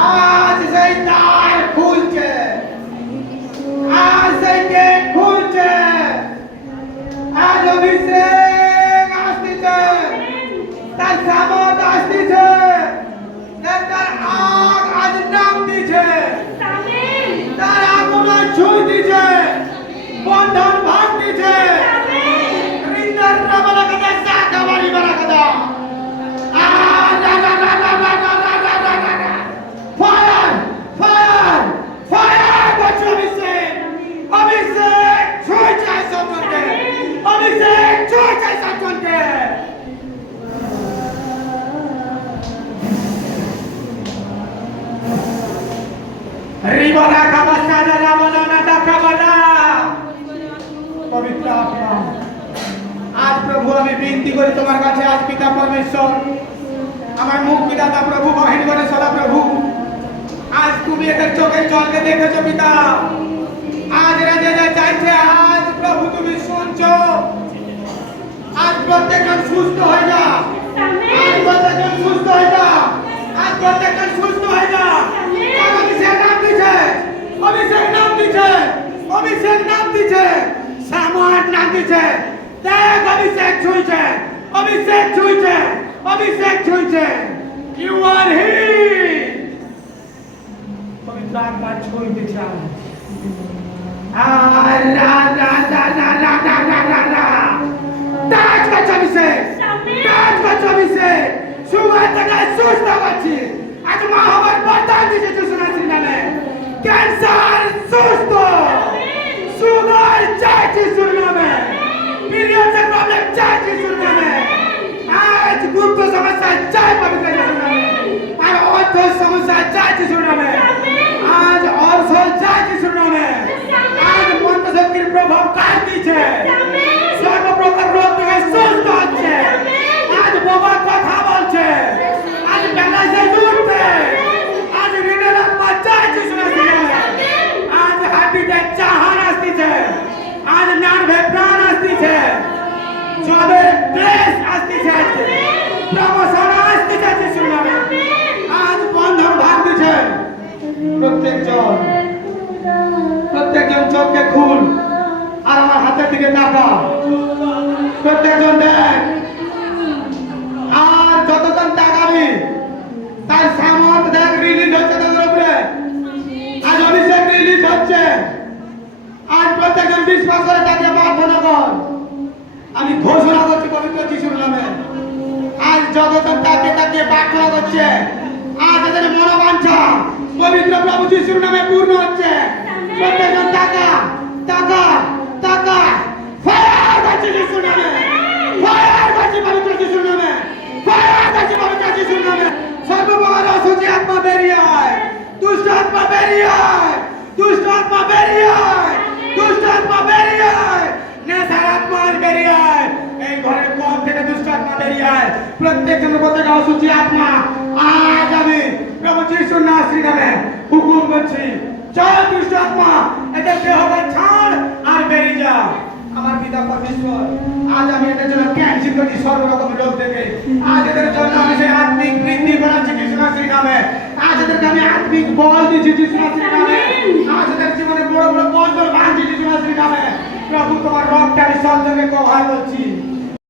আজ সেই দ্বার খুলছে, আজ সেই গেট খুলছে, আজ অভিষেক আসতেছে, তার সামত আসতেছে, তার আগ আজ নাম দিছে, তার আগুন ছুঁই দিছে, বন্ধন ভাঙ দিছে, রিন্দার রাবালা কাদা সাকা বাড়ি বাড়া কাদা आज प्रभु আমি বিনতি করি তোমার কাছে আজ পিতা পরমেশ্বর আমার মুক্তিদাতা প্রভু মহিন করে সদা প্রভু আজ তুমি এদের চোখের জলকে দেখেছো পিতা আজ এরা যে যা চাইছে আজ প্রভু তুমি শুনছো আজ প্রত্যেকজন সুস্থ হয়ে যা আজ প্রত্যেকজন সুস্থ হয়ে যা আজ প্রত্যেকজন সুস্থ হয়ে যা অভিষেক নাম দিছে অভিষেক নাম দিছে অভিষেক নাম দিছে সামর্থ নাম দিছে দেখ অভিষেক ছুঁইছে অভিষেক ছুঁইছে অভিষেক ছুঁইছে ইউ আর হিল পবিত্র আত্মা ছুঁইতে চাও টাচ করছে অভিষেক টাচ করছে অভিষেক সুগার থেকে সুস্থ করছি আজ মা হবার বরদান দিয়েছে যিশু নামের নামে ক্যান্সার সুস্থ সুগার চাই যিশুর নামে পিরিয়ডের প্রবলেম চাই যিশুর নামে আজ গুপ্ত সমস্যা চাই পবিত্র যিশুর নামে আর অর্থ সমস্যা চাই যিশুর নামে আজ অর্থ চাই যিশুর নামে আজ মন্ত্র শক্তির প্রভাব কাজ দিচ্ছে সর্বপ্রকার রোগ থেকে সুস্থ হচ্ছে আজ বাবা কথা বলছে আজ ব্যালান্সে উঠছে আজ ঋণের আত্মা চাই যিশুর নামে আজ হার্টবিটে চাহান আসতেছে আজ নার্ভে প্রাণ আসতেছে জবের প্লেস আসতেছে আজকে প্রমোশন আসতেছে যিশুর নামে আজ বন্ধন ভাঙতেছে প্রত্যেকজন চোখকে খুল আর আমার হাতের দিকে তাকা প্রত্যেকজন দেখ আর যতজন তাকাবি তার সামর্থ্য দেখ রিলিজ হচ্ছে তাদের উপরে আজ অভিষেক রিলিজ হচ্ছে আজ প্রত্যেকজন বিশ্বাস করে তাকে প্রার্থনা কর আমি ঘোষণা করছি পবিত্র যিশুর নামে আজ যতজন তাকে প্রার্থনা করছে আজ এদের মনোবাঞ্ছা পবিত্র প্রভু যিশুর নামে পূর্ণ হচ্ছে প্রত্যেকজন টাকা টাকা টাকা ফায়ার করছে যিশুর নামে ফায়ার করছে পবিত্র যিশুর নামে ফায়ার করছে পবিত্র যিশুর নামে সর্বপ্রকার অসুচি আত্মা বেরিয়ে আয় দুষ্ট আত্মা বেরিয়ে আয় দুষ্ট আত্মা বেরিয়ে আয় দুষ্ট আত্মা বেরিয়ে আয় নেশার আত্মা বেরিয়ে আয় এই ঘরের কোণ থেকে দুষ্ট আত্মা বেরিয়ে আয় প্রত্যেকজন প্রত্যেক অসুচি আত্মা আজ আমি প্রভু যিশুর নামে হুকুম করছি চল দুষ্ট আত্মা এদের দেহকে ছাড় আর বেরিয়ে যা আমার পিতা পরমেশ্বর আজ আমি এদের জন্য ক্যান্সেল করছি সর্বরকম রোগ থেকে আজ এদের জন্য আমি সেই আত্মিক বৃদ্ধি বাড়াচ্ছি যিশুর নামে আজ এদেরকে আমি আত্মিক বল দিচ্ছি যিশুর নামে আজ এদের জীবনে বড় বড় বন্ধন ভাঙছি যিশুর নামে প্রভু তোমার রক্তকে আমি সন্দেহকে কভার করছি